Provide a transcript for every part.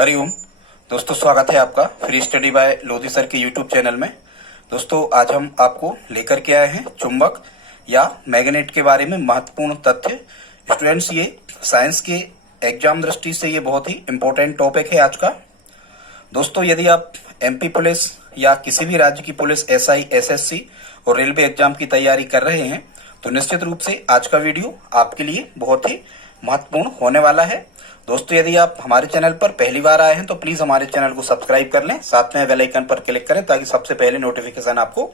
हरिओम दोस्तों, स्वागत है आपका free study bye Lodhi sir के यूट्यूब चैनल में। दोस्तों, आज हम आपको लेकर के आए हैं चुंबक या मैग्नेट के बारे में महत्वपूर्ण तथ्य। स्टूडेंट्स, ये साइंस के एग्जाम दृष्टि से ये बहुत ही इम्पोर्टेंट टॉपिक है आज का। दोस्तों, यदि आप एमपी पुलिस या किसी भी राज्य की पुलिस, एसआई, एसएससी और रेलवे एग्जाम की तैयारी कर रहे हैं तो निश्चित रूप से आज का वीडियो आपके लिए बहुत ही महत्वपूर्ण होने वाला है। दोस्तों, यदि आप हमारे चैनल पर पहली बार आए हैं तो प्लीज हमारे चैनल को सब्सक्राइब कर लें, साथ में बेल आइकन पर क्लिक करें ताकि सबसे पहले नोटिफिकेशन आपको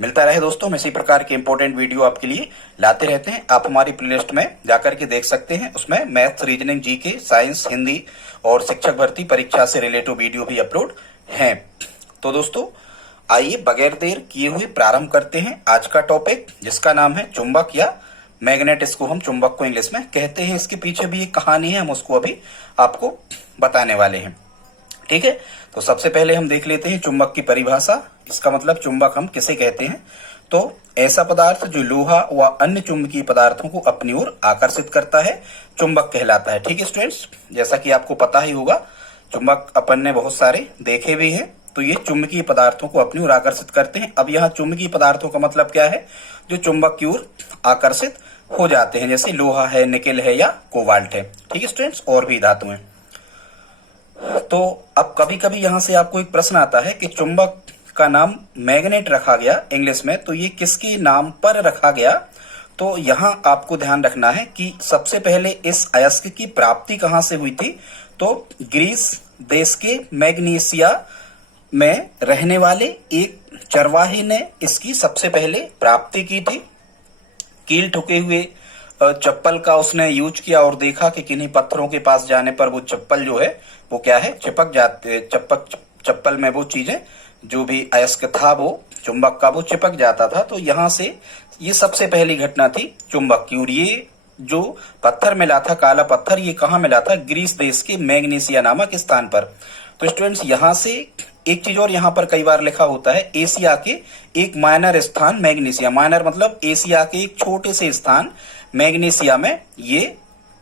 मिलता रहे। दोस्तों, हम इसी प्रकार के इंपॉर्टेंट वीडियो आपके लिए लाते रहते हैं। आप हमारी प्लेलिस्ट में जाकर के देख सकते हैं, उसमें maths, reasoning, GK, science, Hindi और शिक्षक भर्ती परीक्षा से रिलेटेड वीडियो भी अपलोड हैं। तो दोस्तों, आइए बगैर देर किए हुए प्रारंभ करते हैं आज का टॉपिक, जिसका नाम है चुंबक या मैग्नेट। इसको हम चुंबक को इंग्लिश में कहते हैं। इसके पीछे भी एक कहानी है, हम उसको अभी आपको बताने वाले हैं। ठीक है, तो सबसे पहले हम देख लेते हैं चुंबक की परिभाषा। इसका मतलब चुंबक हम किसे कहते हैं? तो ऐसा पदार्थ जो लोहा व अन्य चुंबकीय पदार्थों को अपनी ओर आकर्षित करता है, चुंबक कहलाता है। ठीक है स्टूडेंट्स, जैसा कि आपको पता ही होगा, चुंबक अपन ने बहुत सारे देखे भी हैं। तो ये चुंबकीय पदार्थों को अपनी ओर आकर्षित करते हैं। अब यहाँ चुंबकीय पदार्थों का मतलब क्या है? जो चुंबक की ओर आकर्षित हो जाते हैं, जैसे लोहा है, निकेल है या कोबाल्ट है। ठीक है स्टूडेंट्स, और भी धातु हैं। तो अब कभी कभी यहाँ से आपको एक प्रश्न आता है कि चुंबक का नाम मैग्नेट रखा गया इंग्लिश में, तो ये किसके नाम पर रखा गया? तो यहाँ आपको ध्यान रखना है कि सबसे पहले इस अयस्क की प्राप्ति कहाँ से हुई थी? तो ग्रीस देश के मैग्नीसिया में रहने वाले एक चरवाहे ने इसकी सबसे पहले प्राप्ति की थी। कील ठुके हुए चप्पल का उसने यूज किया और देखा कि किन्हीं पत्थरों के पास जाने पर वो चप्पल जो है वो क्या है, चिपक जाते, चप्पल में वो चीजें, जो भी अयस्क था वो चुंबक का, वो चिपक जाता था। तो यहाँ से ये सबसे पहली घटना थी चुंबक की। और ये जो पत्थर मिला था, काला पत्थर, ये कहाँ मिला था? ग्रीस देश के मैग्नीसिया नामक स्थान पर। तो स्टूडेंट्स, यहाँ से एक चीज और यहाँ पर कई बार लिखा होता है, एशिया के एक माइनर स्थान मैग्नीसिया। माइनर मतलब एशिया के एक छोटे से स्थान मैग्नीसिया में ये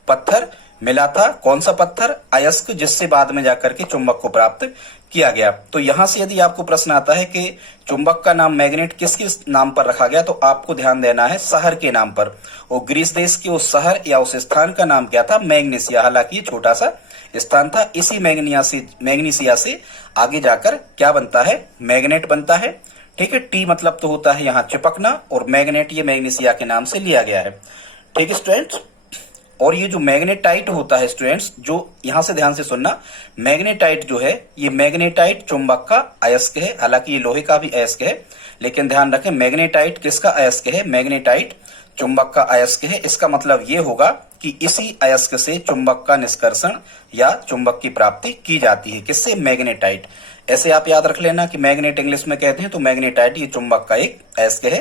पत्थर मिला था। कौन सा पत्थर? अयस्क, जिससे बाद में जाकर के चुंबक को प्राप्त किया गया। तो यहां से यदि आपको प्रश्न आता है कि चुंबक का नाम मैग्नेट किसके नाम पर रखा गया, तो आपको ध्यान देना है शहर के नाम पर। और ग्रीस देश के उस शहर या उस स्थान का नाम क्या था? मैग्नीसिया। हालांकि ये छोटा सा स्थान था। इसी मैग्नीसिया से आगे जाकर क्या बनता है? मैग्नेट बनता है। ठीक है, टी मतलब तो होता है यहाँ चिपकना, और मैग्नेट ये मैग्नीसिया के नाम से लिया गया है। ठीक है स्टूडेंट्स, और ये जो मैग्नेटाइट होता है स्टूडेंट्स, जो यहां से ध्यान से सुनना, मैग्नेटाइट जो है, ये मैग्नेटाइट चुंबक का अयस्क है। हालांकि ये लोहे का भी अयस्क है, लेकिन ध्यान रखें मैग्नेटाइट किसका अयस्क है? मैग्नेटाइट चुंबक का अयस्क है। इसका मतलब ये होगा कि इसी अयस्क से चुंबक का निष्कर्षण या चुंबक की प्राप्ति की जाती है। किससे? मैग्नेटाइट। ऐसे आप याद रख लेना कि मैग्नेट इंग्लिश में कहते हैं, तो मैग्नेटाइट ये चुंबक का एक अयस्क है।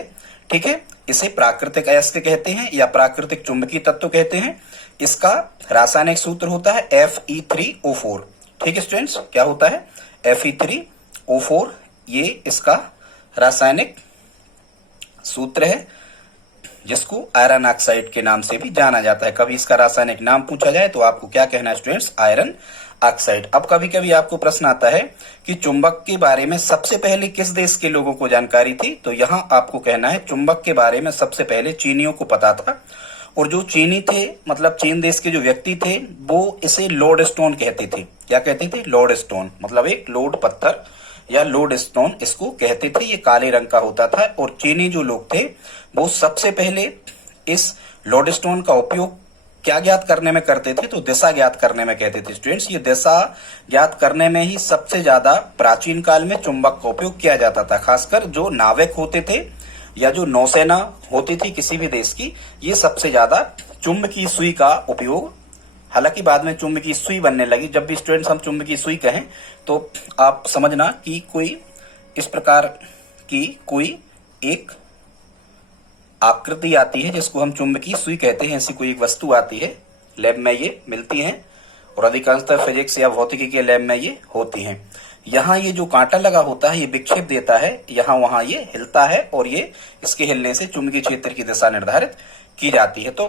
ठीक है, इसे प्राकृतिक अयस्क कहते हैं या प्राकृतिक चुंबकीय तत्व कहते हैं। इसका रासायनिक सूत्र होता है Fe3O4। ठीक है स्टूडेंट्स, क्या होता है? Fe3O4, ये इसका रासायनिक सूत्र है, जिसको आयरन ऑक्साइड के नाम से भी जाना जाता है। कभी इसका रासायनिक नाम पूछा जाए तो आपको क्या कहना है स्टूडेंट्स? Iron oxide. अब कभी कभी आपको प्रश्न आता है कि चुंबक के बारे में सबसे पहले किस देश के लोगों को जानकारी थी? तो यहाँ आपको कहना है चुंबक के बारे में सबसे पहले चीनियों को पता था। और जो चीनी थे, मतलब चीन देश के जो व्यक्ति थे, वो इसे लोड स्टोन कहते थे। क्या कहते थे? लोड स्टोन, मतलब एक लोड पत्थर या लोड स्टोन इसको कहते थे। ये काले रंग का होता था। और चीनी जो लोग थे वो सबसे पहले इस लोड स्टोन का उपयोग क्या ज्ञात करने में करते थे? तो दिशा ज्ञात करने में कहते थे स्टूडेंट्स। ये दिशा ज्ञात करने में ही सबसे ज्यादा प्राचीन काल में चुंबक का उपयोग किया जाता था। खासकर जो नाविक होते थे या जो नौसेना होती थी किसी भी देश की, ये सबसे ज्यादा चुंबकीय सुई का उपयोग, हालांकि बाद में चुंबकीय सुई बनने लगी। जब भी स्टूडेंट्स हम चुंबकीय सुई कहें तो आप समझना कि कोई इस प्रकार की कोई एक आकृति आती है जिसको हम चुंबकीय सुई कहते हैं। ऐसी कोई एक वस्तु आती है, लैब में ये मिलती हैं और अधिकांशतः फिजिक्स या भौतिकी के लैब में ये होती हैं। यहाँ ये जो कांटा लगा होता है ये विक्षेप देता है, यहाँ वहां ये हिलता है और ये इसके हिलने से चुंबकीय क्षेत्र की दिशा निर्धारित की जाती है। तो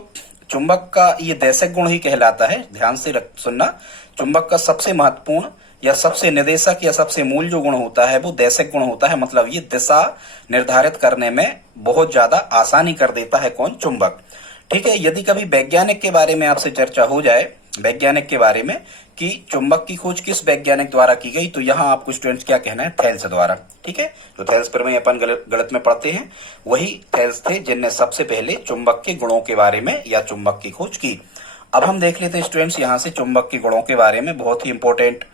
चुंबक का ये देशक गुण ही कहलाता है। ध्यान से सुनना, चुंबक का सबसे महत्वपूर्ण या सबसे निदेशक या सबसे मूल जो गुण होता है वो देशक गुण होता है। मतलब ये दिशा निर्धारित करने में बहुत ज्यादा आसानी कर देता है कौन? चुंबक। ठीक है, यदि कभी वैज्ञानिक के बारे में आपसे चर्चा हो जाए, वैज्ञानिक के बारे में कि चुंबक की खोज किस वैज्ञानिक द्वारा की गई, तो यहाँ आपको स्टूडेंट्स क्या कहना है? थेल्स द्वारा। ठीक है, जो थेल्स पर में अपन गणित में पढ़ते हैं वही थेल्स थे जिनने सबसे पहले चुंबक के गुणों के बारे में या चुंबक की खोज की। अब हम देख लेते हैं स्टूडेंट्स यहाँ से चुंबक के गुणों के बारे में, बहुत ही इंपॉर्टेंट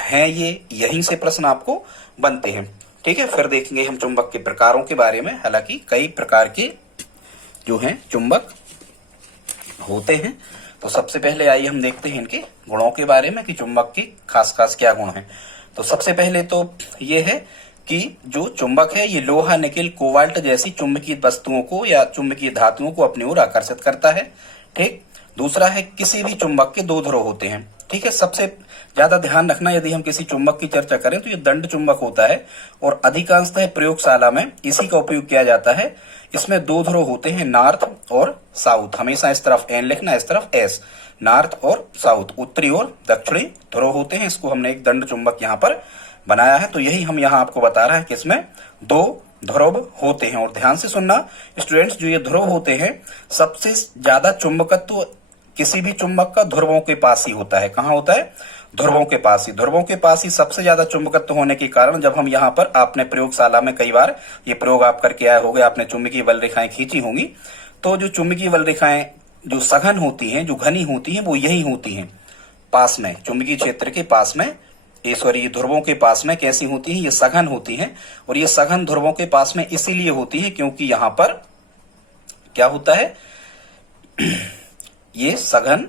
हैं ये, यहीं से प्रश्न आपको बनते हैं। ठीक है, फिर देखेंगे हम चुंबक के प्रकारों के बारे में। हालांकि कई प्रकार के जो हैं चुंबक होते हैं, तो सबसे पहले आइए हम देखते हैं इनके गुणों के बारे में कि चुंबक के खास खास क्या गुण हैं। तो सबसे पहले तो ये है कि जो चुंबक है ये लोहा, निकेल, कोबाल्ट जैसी चुंबकीय वस्तुओं को या चुंबकीय धातुओं को अपनी ओर आकर्षित करता है। ठीक, दूसरा है किसी भी चुंबक के दो ध्रुव होते हैं। ठीक है, सबसे ज्यादा ध्यान रखना, यदि हम किसी चुंबक की चर्चा करें तो ये दंड चुंबक होता है और अधिकांशतः प्रयोगशाला में इसी का उपयोग किया जाता है। इसमें दो ध्रुव होते हैं, नॉर्थ और साउथ। हमेशा इस तरफ एन लिखना, इस तरफ एस। नॉर्थ और साउथ, उत्तरी और दक्षिणी ध्रुव होते हैं। इसको हमने एक दंड चुंबक यहाँ पर बनाया है। तो यही हम यहाँ आपको बता रहे हैं कि इसमें दो ध्रुव होते हैं। और ध्यान से सुनना स्टूडेंट्स, जो ये ध्रुव होते हैं सबसे ज्यादा चुंबकत्व किसी भी चुंबक का ध्रुवों के पास ही होता है। कहाँ होता है? ध्रुवों के पास ही। ध्रुवों के पास ही सबसे ज्यादा चुंबकत्व होने के कारण जब हम यहाँ पर, आपने प्रयोगशाला में कई बार ये प्रयोग आप करके आए होंगे, आपने चुंबकीय बल रेखाएं खींची होंगी, तो जो चुंबकीय बल रेखाएं जो सघन होती हैं, जो घनी होती हैं, वो यही होती हैं पास में, चुंबकीय क्षेत्र के पास में, ये ध्रुवों के पास में कैसी होती हैं? ये सघन होती हैं। और ये सघन ध्रुवों के पास में इसीलिए होती हैं क्योंकि यहाँ पर क्या होता है? ये सघन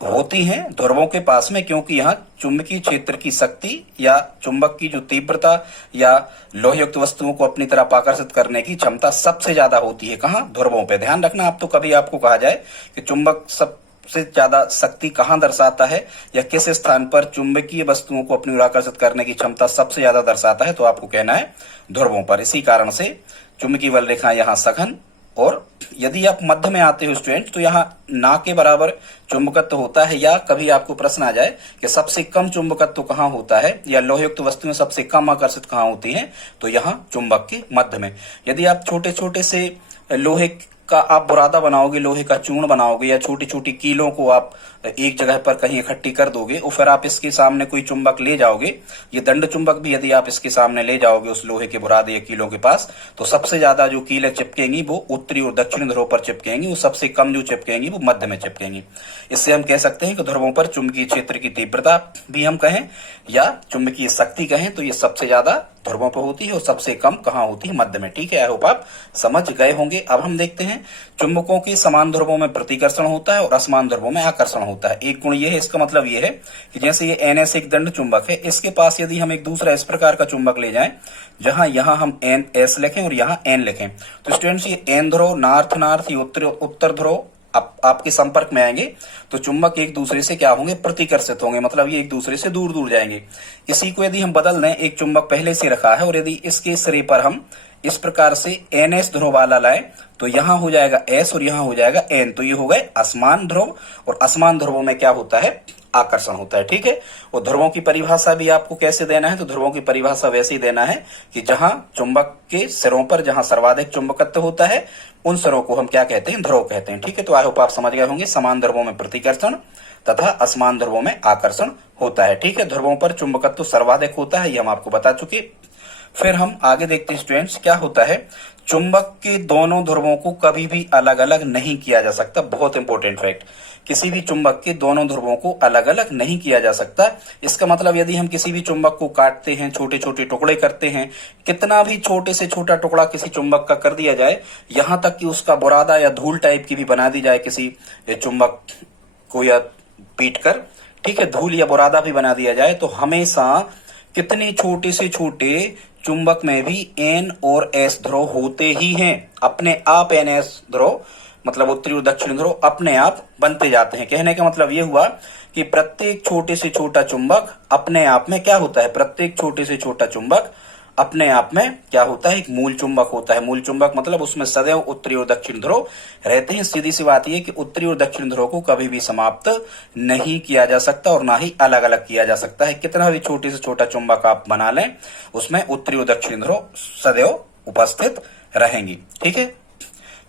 होती हैं ध्रुवों के पास में क्योंकि यहाँ चुंबकीय क्षेत्र की शक्ति या चुंबक की जो तीव्रता या लोहयुक्त वस्तुओं को अपनी तरफ आकर्षित करने की क्षमता सबसे ज्यादा होती है। कहाँ? ध्रुवों पे। ध्यान रखना, आप तो कभी आपको कहा जाए कि चुंबक सबसे ज्यादा शक्ति कहाँ दर्शाता है या किस स्थान पर चुंबकीय वस्तुओं को अपनी ओर आकर्षित करने की क्षमता सबसे ज्यादा दर्शाता है, तो आपको कहना है ध्रुवों पर। इसी कारण से चुंबकीय बल रेखा यहाँ सघन, और यदि आप मध्य में आते हो स्टूडेंट तो यहाँ ना के बराबर चुंबकत्व होता है। या कभी आपको प्रश्न आ जाए कि सबसे कम चुंबकत्व कहाँ होता है या लोहयुक्त वस्तुएं सबसे कम आकर्षित कहाँ होती हैं, तो यहाँ चुंबक के मध्य में। यदि आप छोटे छोटे से लोहे का आप बुरादा बनाओगे, लोहे का चूर्ण बनाओगे या छोटी छोटी कीलों को आप एक जगह पर कहीं इकट्ठी कर दोगे और फिर आप इसके सामने कोई चुंबक ले जाओगे, ये दंड चुंबक भी यदि आप इसके सामने ले जाओगे उस लोहे के बुरादे या कीलों के पास, तो सबसे ज्यादा जो कीलें चिपकेंगी वो उत्तरी और दक्षिणी ध्रुव पर चिपकेंगी, वो सबसे कम जो चिपकेंगी वो मध्य में चिपकेंगी। इससे हम कह सकते हैं कि ध्रुवों पर चुंबकीय क्षेत्र की तीव्रता भी हम कहें या चुंबकीय शक्ति कहें तो ये सबसे ज्यादा ध्रुवों पर होती है और सबसे कम कहाँ होती है? मध्य में। ठीक है, आई होप आप समझ गए होंगे। अब हम देखते हैं चुंबकों के समान ध्रुवों में प्रतिकर्षण होता है और असमान ध्रुवों में आकर्षण होता है। एक गुण ये है, इसका मतलब ये है कि जैसे ये NS एक दंड चुंबक है, इसके पास यदि हम एक दूसरा इस प्रकार का चुंबक ले जाएं जहां यहाँ हम NS लिखें और यहाँ N लिखें, तो स्टूडेंट्स ये N ध्रुव नॉर्थ नॉर्थ, ये उत्तर ध्रुव आपके संपर्क में आएंगे तो चुंबक एक दूसरे से क्या होंगे? प्रतिकर्षित होंगे। मतलब ये एक दूसरे से दूर दूर जाएंगे। इसी को यदि हम बदल दें, एक चुंबक पहले से रखा है और यदि इसके सिरे पर हम इस प्रकार से NS ध्रुव वाला लाएं तो यहाँ हो जाएगा S और यहाँ हो जाएगा N, तो ये हो गए असमान ध्रुव। और असमान ध्रुवों में क्या होता है? आकर्षण होता है। ठीक है, और ध्रुवों की परिभाषा भी आपको कैसे देना है? तो ध्रुवों की परिभाषा वैसे ही देना है कि जहां चुंबक के सिरों पर जहां सर्वाधिक चुंबकत्व होता है उन सिरों को हम क्या कहते हैं? ध्रुव कहते हैं। ठीक है, तो आई होप आप समझ गए होंगे। समान ध्रुवों में प्रतिकर्षण तथा असमान ध्रुवों में आकर्षण होता है। ठीक है, ध्रुवों पर चुंबकत्व सर्वाधिक होता है, ये हम आपको बता चुके। फिर हम आगे देखते हैं स्टूडेंट्स, क्या होता है? चुंबक के दोनों ध्रुवों को कभी भी अलग अलग नहीं किया जा सकता। बहुत इंपॉर्टेंट फैक्ट, किसी भी चुंबक के दोनों ध्रुवों को अलग अलग नहीं किया जा सकता। इसका मतलब यदि हम किसी भी चुंबक को काटते हैं, छोटे छोटे टुकड़े करते हैं, कितना भी छोटे से छोटा टुकड़ा किसी चुंबक का कर दिया जाए, यहां तक कि उसका बुरादा या धूल टाइप की भी बना दी जाए किसी चुंबक को या पीट कर, ठीक है, धूल या बुरादा भी बना दिया जाए, तो हमेशा कितने छोटे से छोटे चुंबक में भी N और S ध्रुव होते ही हैं। अपने आप NS ध्रुव मतलब उत्तरी और दक्षिणी ध्रुव अपने आप बनते जाते हैं। कहने का मतलब ये हुआ कि प्रत्येक छोटे से छोटा चुंबक अपने आप में क्या होता है? प्रत्येक छोटे से छोटा चुंबक अपने आप में क्या होता है, एक मूल चुंबक होता है। मूल चुंबक मतलब उसमें सदैव उत्तरी और दक्षिण ध्रुव रहते हैं। सीधी सी बात यह कि उत्तरी और दक्षिण ध्रुव को कभी भी समाप्त नहीं किया जा सकता और ना ही अलग अलग किया जा सकता है। कितना भी छोटे से छोटा चुंबक आप बना लें, उसमें उत्तरी और दक्षिण ध्रुव सदैव उपस्थित रहेंगी। ठीक है।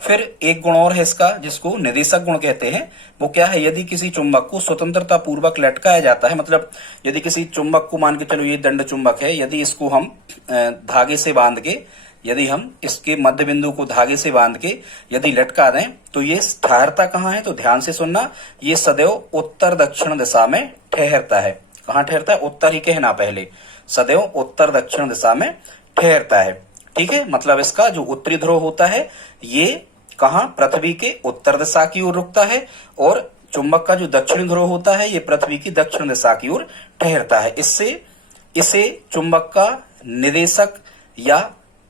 फिर एक गुण और है इसका, जिसको निर्देशक गुण कहते हैं। वो क्या है, यदि किसी चुंबक को स्वतंत्रता पूर्वक लटकाया जाता है, मतलब यदि किसी चुंबक को, मान के चलो ये दंड चुंबक है, यदि इसको हम धागे से बांध के, यदि हम इसके मध्य बिंदु को धागे से बांध के यदि लटका दें, तो ये ठहरता कहाँ है, तो ध्यान से सुनना, ये सदैव उत्तर दक्षिण दिशा में ठहरता है। कहाँ ठहरता है, उत्तर ही कहना पहले, सदैव उत्तर दक्षिण दिशा में ठहरता है। ठीक है। मतलब इसका जो उत्तरी ध्रुव होता है ये कहाँ, पृथ्वी के उत्तर दिशा की ओर रुकता है, और चुंबक का जो दक्षिणी ध्रुव होता है ये पृथ्वी की दक्षिण दिशा की ओर ठहरता है। इससे इसे चुंबक का निर्देशक या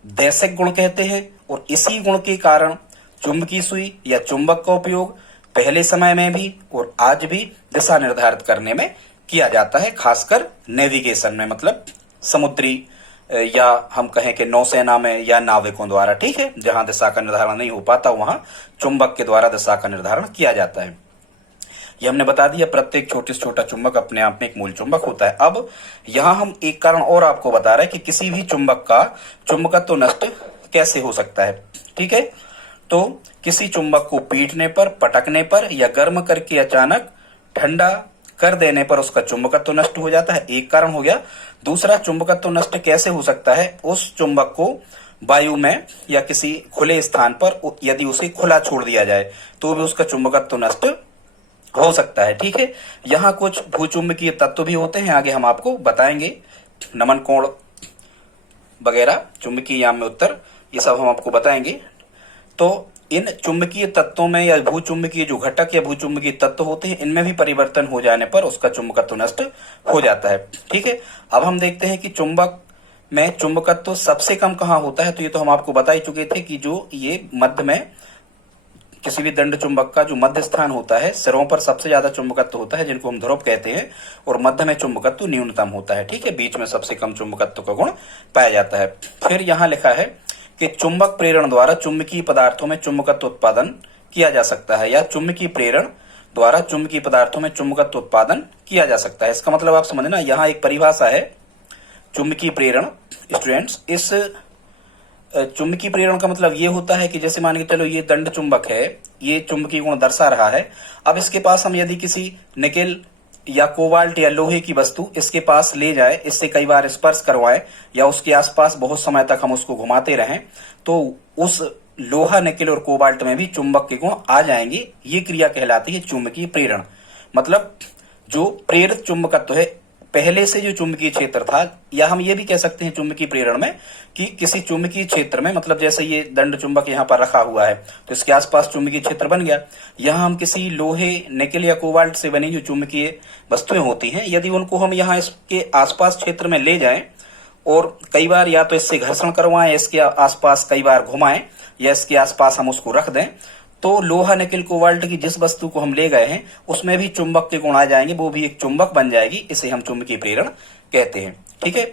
देशक गुण कहते हैं। और इसी गुण के कारण चुंबकीय सुई या चुंबक का उपयोग पहले समय में भी और आज भी दिशा निर्धारित करने में किया जाता है, खासकर नेविगेशन में, मतलब समुद्री या हम कहें कि नौसेना में या नाविकों द्वारा। ठीक है। जहां दिशा का निर्धारण नहीं हो पाता वहां चुंबक के द्वारा दिशा का निर्धारण किया जाता है। ये हमने बता दिया, प्रत्येक छोटे से छोटा चुंबक अपने आप में एक मूल चुंबक होता है। अब यहां हम एक कारण और आपको बता रहे हैं कि किसी भी चुंबक का चुंबकत्व तो नष्ट कैसे हो सकता है। ठीक है। तो किसी चुंबक को पीटने पर, पटकने पर या गर्म करके अचानक ठंडा कर देने पर उसका चुंबकत्व तो नष्ट हो जाता है, एक कारण हो गया। दूसरा, चुंबकत्व तो नष्ट कैसे हो सकता है, उस चुंबक को वायु में या किसी खुले स्थान पर यदि उसे खुला छोड़ दिया जाए तो भी उसका चुंबकत्व तो नष्ट हो सकता है। ठीक है। यहाँ कुछ भूचुंबकीय तत्व भी होते हैं, आगे हम आपको बताएंगे, नमन कोण वगैरह, चुंबकीय याम में उत्तर, ये सब हम आपको बताएंगे। तो इन चुंबकीय तत्वों में या भूचुंबकीय जो घटक या भूचुंबकीय तत्व होते हैं, इनमें भी परिवर्तन हो जाने पर उसका चुंबकत्व नष्ट हो जाता है। ठीक है। अब हम देखते हैं कि चुंबक में चुंबकत्व सबसे कम कहाँ होता है। तो ये तो हम आपको बता ही चुके थे कि जो ये मध्य में किसी भी दंड चुंबक का जो मध्य स्थान होता है, सिरों पर सबसे ज्यादा चुंबकत्व होता है, जिनको हम ध्रुव कहते हैं, और मध्य में चुंबकत्व न्यूनतम होता है। ठीक है। बीच में सबसे कम चुंबकत्व का गुण पाया जाता है। फिर यहाँ लिखा है कि चुंबक प्रेरण द्वारा चुंबकीय पदार्थों में चुंबकत्व उत्पादन किया जा सकता है, या चुंबकीय प्रेरण द्वारा चुंबकीय पदार्थों में चुंबकत्व उत्पादन किया जा सकता है। इसका मतलब आप समझना, यहाँ एक परिभाषा है चुंबकीय प्रेरण। स्टूडेंट्स, इस चुंबकीय प्रेरण का मतलब ये होता है कि जैसे मान के चलो ये दंड चुंबक है, ये चुंबकीय गुण दर्शा रहा है। अब इसके पास हम यदि किसी निकेल या कोबाल्ट या लोहे की वस्तु इसके पास ले जाए, इससे कई बार स्पर्श करवाएं या उसके आसपास बहुत समय तक हम उसको घुमाते रहें, तो उस लोहा, निकेल और कोबाल्ट में भी चुंबक के गुण आ जाएंगे। ये क्रिया कहलाती है चुंबकीय प्रेरण। मतलब जो प्रेरित चुंबकत्व है, पहले से जो चुंबकीय क्षेत्र था, या हम ये भी कह सकते हैं चुंबकीय प्रेरण में कि किसी चुंबकीय क्षेत्र में, मतलब जैसे ये दंड चुंबक यहाँ पर रखा हुआ है तो इसके आसपास चुंबकीय क्षेत्र बन गया। यहाँ हम किसी लोहे, निकेल या कोबाल्ट से बनी जो चुंबकीय वस्तुएं होती हैं, यदि उनको हम यहाँ इसके आसपास क्षेत्र में ले जाएं और कई बार या तो इससे घर्षण करवाएं, इसके आसपास कई बार घुमाएं, या इसके आसपास हम उसको रख दें, तो लोहा, निकेल, कोबाल्ट की जिस वस्तु को हम ले गए हैं उसमें भी चुंबक के गुण आ जाएंगे, वो भी एक चुंबक बन जाएगी। इसे हम चुंबकीय प्रेरण कहते हैं। ठीक है।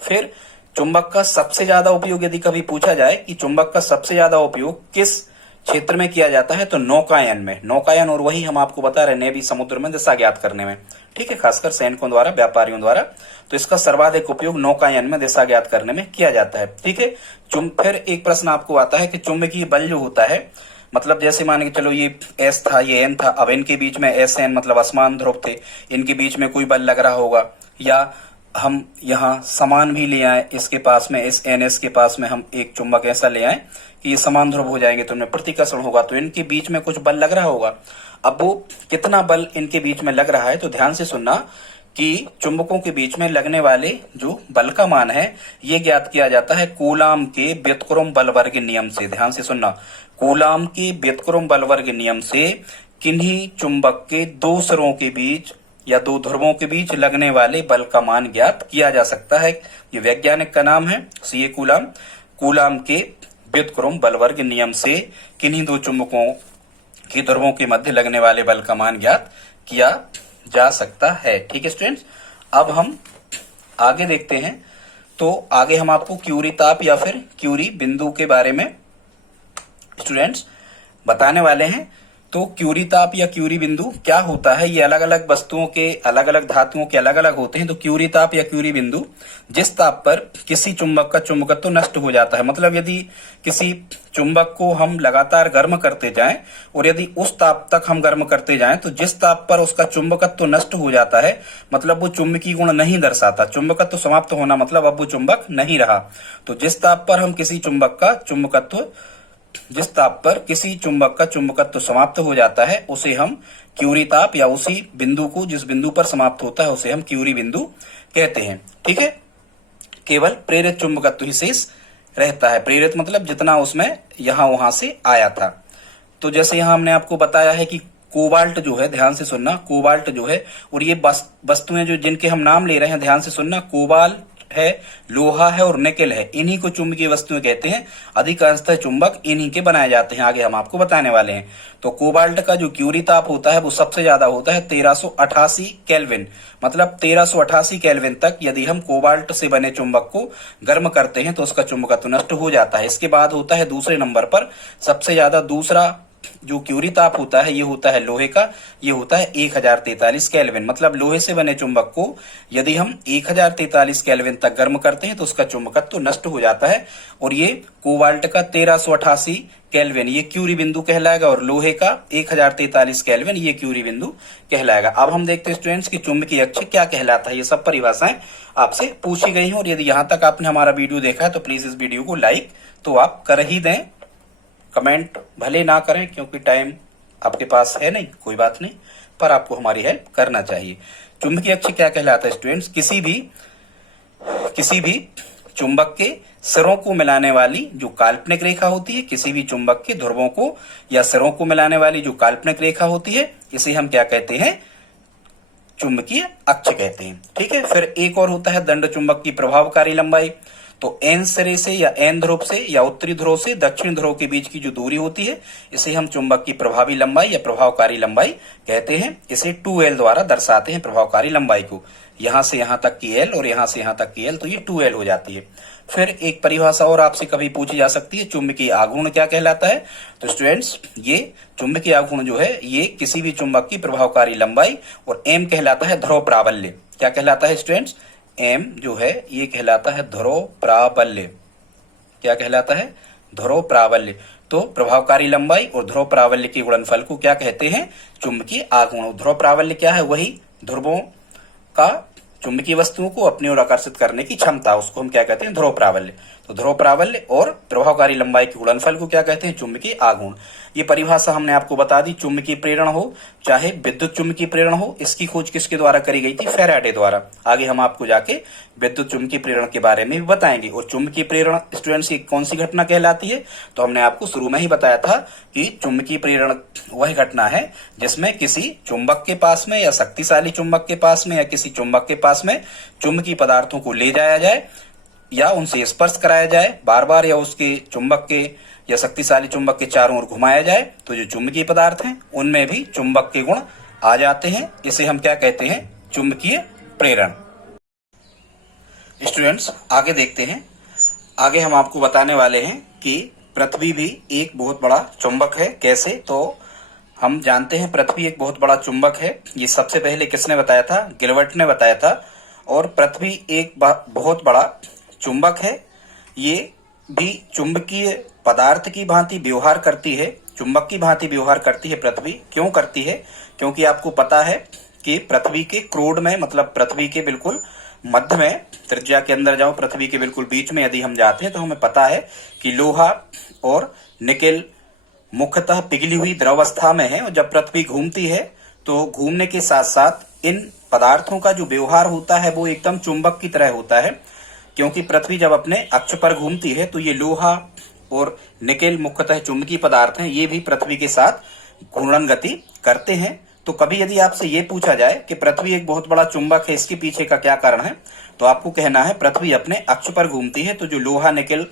फिर चुंबक का सबसे ज्यादा उपयोग यदि कभी पूछा जाए कि चुंबक का सबसे ज्यादा उपयोग किस क्षेत्र में किया जाता है, तो नौकायन में। नौकायन, और वही हम आपको बता रहे, नेवी समुद्र में दिशा ज्ञात करने में। ठीक है। खासकर सैनिकों द्वारा, व्यापारियों द्वारा, तो इसका सर्वाधिक उपयोग नौकायन में दिशा ज्ञात करने में किया जाता है। ठीक है। फिर एक प्रश्न आपको आता है कि चुंबकीय बल जो होता है, मतलब जैसे मान के चलो ये एस था, ये एन था, अब इनके बीच में एस एन मतलब असमान ध्रुव थे, इनके बीच में कोई बल लग रहा होगा, या हम यहाँ समान भी ले आए, इसके पास में इस एन एस के पास में हम एक चुंबक ऐसा ले आए कि ये समान ध्रुव हो जाएंगे, तो इनमें प्रतिकर्षण होगा, तो इनके बीच में कुछ बल लग रहा होगा। अब वो कितना बल इनके बीच में लग रहा है, तो ध्यान से सुनना कि चुंबकों के बीच में लगने वाले जो बल का मान है ये ज्ञात किया जाता है कूलाम के व्युत्क्रम बल वर्ग नियम से। ध्यान से सुनना, कूलाम के व्युत्क्रम बल वर्ग नियम से किन्हीं चुंबक के दो सिरों के बीच या दो ध्रुवों के बीच लगने वाले बल का मान ज्ञात किया जा सकता है। ये वैज्ञानिक का नाम है सीए कूलाम। कूलाम के व्युत्क्रम बल वर्ग नियम से किन्हीं दो चुंबकों के ध्रुवों के मध्य लगने वाले बल का मान ज्ञात किया जा सकता है। ठीक है स्टूडेंट्स, अब हम आगे देखते हैं तो आगे हम आपको क्यूरी ताप या फिर क्यूरी बिंदु के बारे में स्टूडेंट्स बताने वाले हैं। तो क्यूरी ताप या क्यूरी बिंदु क्या होता है, ये अलग अलग वस्तुओं के, अलग अलग धातुओं के अलग अलग होते हैं। तो क्यूरी ताप या क्यूरी बिंदु जिस ताप पर किसी चुंबक का चुंबकत्व नष्ट हो जाता है, मतलब यदि किसी चुंबक को हम लगातार गर्म करते जाएं और यदि उस ताप तक हम गर्म करते जाएं तो जिस ताप पर उसका चुंबकत्व नष्ट हो जाता है, मतलब वो चुंबकीय गुण नहीं दर्शाता, चुंबकत्व समाप्त होना मतलब अब वो चुंबक नहीं रहा। तो जिस ताप पर हम किसी चुंबक का चुंबकत्व, जिस ताप पर किसी चुंबक का चुंबकत्व समाप्त हो जाता है उसे हम क्यूरी ताप, या उसी बिंदु को जिस बिंदु पर समाप्त होता है उसे हम क्यूरी बिंदु कहते हैं। ठीक है, केवल प्रेरित चुंबकत्व ही शेष रहता है। प्रेरित मतलब जितना उसमें यहां वहां से आया था। तो जैसे यहां हमने आपको बताया है कि कोबाल्ट जो है, ध्यान से सुनना, कोबाल्ट जो है, और ये वस्तुएं जो जिनके हम नाम ले रहे हैं ध्यान से सुनना, कोबाल्ट है, लोहा है और निकेल है, इन्हीं को चुंबकीय वस्तुएं कहते हैं। अधिकांशतः चुंबक इन्हीं के बनाए जाते हैं, आगे हम आपको बताने वाले हैं। तो कोबाल्ट का जो क्यूरी ताप होता है वो सबसे ज्यादा होता है 1388 केल्विन, मतलब 1388 केल्विन तक यदि हम कोबाल्ट से बने चुंबक को गर्म करते हैं तो उसका चुंबकत्व नष्ट हो जाता है। इसके बाद होता है दूसरे नंबर पर सबसे ज्यादा दूसरा जो क्यूरी ताप होता है ये होता है लोहे का, ये होता है 1043 केल्विन, मतलब लोहे से बने चुंबक को यदि हम 1043 केल्विन तक गर्म करते हैं तो उसका चुंबकत्व तो नष्ट हो जाता है। और ये कोबाल्ट का 1388 केल्विन ये क्यूरी बिंदु कहलाएगा और लोहे का 1043 केल्विन ये क्यूरी बिंदु कहलाएगा। अब हम देखते हैं स्टूडेंट्स की चुंबकीय अक्ष क्या कहलाता है। ये सब परिभाषाएं आपसे पूछी गई हैं और यदि यहां तक आपने हमारा वीडियो देखा है तो प्लीज इस वीडियो को लाइक तो आप कर ही दें, कमेंट भले ना करें क्योंकि टाइम आपके पास है नहीं, कोई बात नहीं, पर आपको हमारी हेल्प करना चाहिए। चुंबकीय अक्ष क्या कहलाता है स्टूडेंट्स, किसी भी चुंबक के सिरों को मिलाने वाली जो काल्पनिक रेखा होती है, किसी भी चुंबक के ध्रुवों को या सिरों को मिलाने वाली जो काल्पनिक रेखा होती है, इसे हम क्या कहते हैं, चुंबकीय अक्ष कहते हैं। ठीक है, फिर एक और होता है दंड चुंबक की प्रभावकारी लंबाई। तो एन सिरे से या एन ध्रुव से या उत्तरी ध्रुव से दक्षिण ध्रुव के बीच की जो दूरी होती है इसे हम चुंबक की प्रभावी लंबाई या प्रभावकारी लंबाई कहते हैं। इसे 2L द्वारा दर्शाते हैं प्रभावकारी लंबाई को, यहां से यहां तक की L और यहां से यहां तक की L, तो ये 2L हो जाती है। फिर एक परिभाषा और आपसे कभी पूछी जा सकती है, चुंबकीय आघूर्ण क्या कहलाता है। तो स्टूडेंट्स ये चुंबकीय आघूर्ण जो है ये किसी भी चुंबक की प्रभावकारी लंबाई, और एम कहलाता है ध्रुव प्राबल्य। क्या कहलाता है स्टूडेंट्स, एम जो है ये कहलाता है ध्रुव प्राबल्य। क्या कहलाता है, ध्रुव प्राबल्य। तो प्रभावकारी लंबाई और ध्रुव प्राबल्य के गुणनफल को क्या कहते हैं, चुंबकीय आघूर्ण। ध्रुव प्राबल्य क्या है, वही ध्रुवों का चुंबकीय वस्तुओं को अपनी ओर आकर्षित करने की क्षमता, उसको हम क्या कहते हैं, ध्रुव प्राबल्य। तो ध्रुव प्राबल्य और प्रभावकारी लंबाई के गुणनफल को क्या कहते हैं, चुंबकीय आघूर्ण। ये परिभाषा हमने आपको बता दी। चुंबकीय प्रेरण हो चाहे विद्युत चुंबकीय प्रेरण हो, इसकी खोज किसके द्वारा करी गई थी, फैराडे द्वारा। आगे हम आपको जाके विद्युत चुंबकीय प्रेरण के बारे में भी बताएंगे। और चुंबकीय प्रेरण स्टूडेंट्स की कौन सी घटना कहलाती है, तो हमने आपको शुरू में ही बताया था कि चुंबकीय प्रेरण वही घटना है जिसमें किसी चुंबक के पास में या शक्तिशाली चुंबक के पास में या किसी चुंबक के पास में चुंबकीय पदार्थों को ले जाया जाए या उनसे स्पर्श कराया जाए बार बार, या उसके चुंबक के या शक्तिशाली चुंबक के चारों ओर घुमाया जाए, तो जो चुंबकीय पदार्थ हैं उनमें भी चुंबक के गुण आ जाते हैं। इसे हम क्या कहते हैं, चुंबकीय प्रेरण। स्टूडेंट्स आगे देखते हैं। आगे हम आपको बताने वाले हैं कि पृथ्वी भी एक बहुत बड़ा चुंबक है। कैसे, तो हम जानते हैं पृथ्वी एक बहुत बड़ा चुंबक है। ये सबसे पहले किसने बताया था, गिलबर्ट ने बताया था। और पृथ्वी एक बहुत बड़ा चुंबक है। ये भी चुंबकीय पदार्थ की भांति व्यवहार करती है, चुंबक की भांति व्यवहार करती है पृथ्वी। क्यों करती है, क्योंकि आपको पता है कि पृथ्वी के क्रोड में, मतलब पृथ्वी के बिल्कुल मध्य में, त्रिज्या के अंदर जाओ, पृथ्वी के बिल्कुल बीच में यदि हम जाते हैं तो हमें पता है कि लोहा और निकेल मुख्यतः पिघली हुई द्रवावस्था में है। और जब पृथ्वी घूमती है तो घूमने के साथ साथ इन पदार्थों का जो व्यवहार होता है वो एकदम चुंबक की तरह होता है। क्योंकि पृथ्वी जब अपने अक्ष पर घूमती है तो ये लोहा और निकेल मुख्यतः चुंबकीय पदार्थ हैं, ये भी पृथ्वी के साथ घूर्णन गति करते हैं। तो कभी यदि आपसे ये पूछा जाए कि पृथ्वी एक बहुत बड़ा चुंबक है, इसके पीछे का क्या कारण है, तो आपको कहना है पृथ्वी अपने अक्ष पर घूमती है, तो जो लोहा निकेल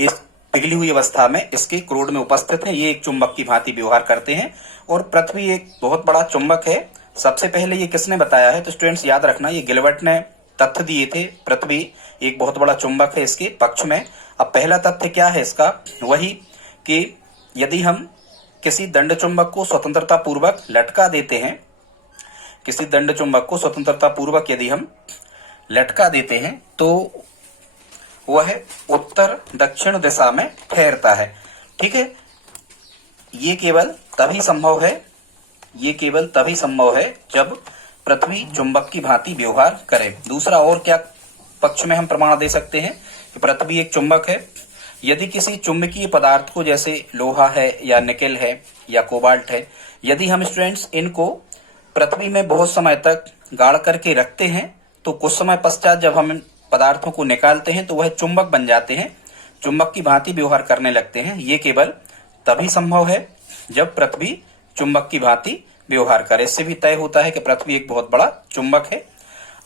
इस पिघली हुई अवस्था में इसके क्रोड में उपस्थित है, ये एक चुंबक की भांति व्यवहार करते हैं। और पृथ्वी एक बहुत बड़ा चुंबक है। सबसे पहले ये किसने बताया है, तो स्टूडेंट्स याद रखना ये गिलबर्ट ने तथ्य दिए थे। पृथ्वी एक बहुत बड़ा चुंबक है इसके पक्ष में। अब पहला तथ्य क्या है इसका, वही कि यदि हम किसी दंड चुंबक को स्वतंत्रता पूर्वक लटका देते हैं, किसी दंड चुंबक को स्वतंत्रता पूर्वक यदि हम लटका देते हैं तो वह उत्तर दक्षिण दिशा में ठहरता है। ठीक है, ये केवल तभी संभव है, ये केवल तभी संभव है जब पृथ्वी चुंबक की भांति व्यवहार करे। दूसरा और क्या पक्ष में हम प्रमाण दे सकते हैं कि पृथ्वी एक चुंबक है। यदि किसी चुंबकीय पदार्थ को, जैसे लोहा है या निकेल है या कोबाल्ट है, यदि हम स्टूडेंट्स इनको पृथ्वी में बहुत समय तक गाड़ करके रखते हैं तो कुछ समय पश्चात जब हम पदार्थों को निकालते हैं तो वह चुंबक बन जाते हैं, चुंबक की भांति व्यवहार करने लगते हैं। ये केवल तभी संभव है जब पृथ्वी चुंबक की भांति व्यवहार करे। इससे भी तय होता है कि पृथ्वी एक बहुत बड़ा चुंबक है।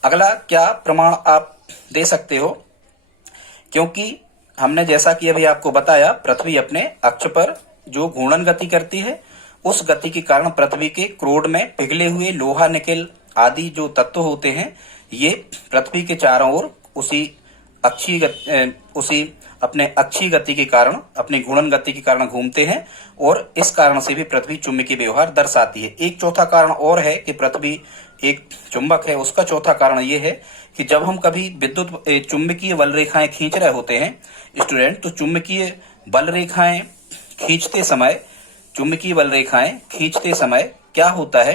अगला क्या प्रमाण आप दे सकते हो, क्योंकि हमने जैसा कि अभी आपको बताया, पृथ्वी अपने अक्ष पर जो घूर्णन गति करती है, उस गति के कारण पृथ्वी के क्रोड में पिघले हुए लोहा, निकेल आदि जो तत्व होते हैं, ये पृथ्वी के चारों ओर उसी अपने अक्षीय गति के कारण, अपने घूर्णन गति के कारण घूमते हैं और इस कारण से भी पृथ्वी चुंबकीय व्यवहार दर्शाती है। एक चौथा कारण और है कि पृथ्वी एक चुंबक है। उसका चौथा कारण ये है कि जब हम कभी विद्युत चुंबकीय बल रेखाएं खींच रहे होते हैं स्टूडेंट, तो चुंबकीय बल रेखाएं खींचते समय क्या होता है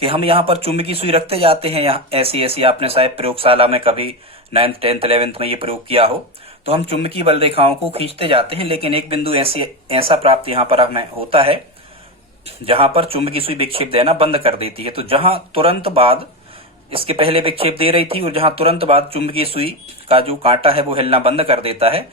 कि हम यहाँ पर चुंबकीय सुई रखते जाते हैं। यहाँ ऐसी आपने शायद प्रयोगशाला में कभी 9th 10th 11th में ये प्रयोग किया हो, तो हम चुंबकीय बल रेखाओं को खींचते जाते हैं, लेकिन एक बिंदु ऐसा प्राप्त यहाँ पर हमें होता है जहां पर चुंबकीय सुई विक्षेप देना बंद कर देती है। तो जहां तुरंत बाद, इसके पहले विक्षेप दे रही थी और जहां तुरंत बाद चुंबकीय सुई का जो कांटा है वो हिलना बंद कर देता है,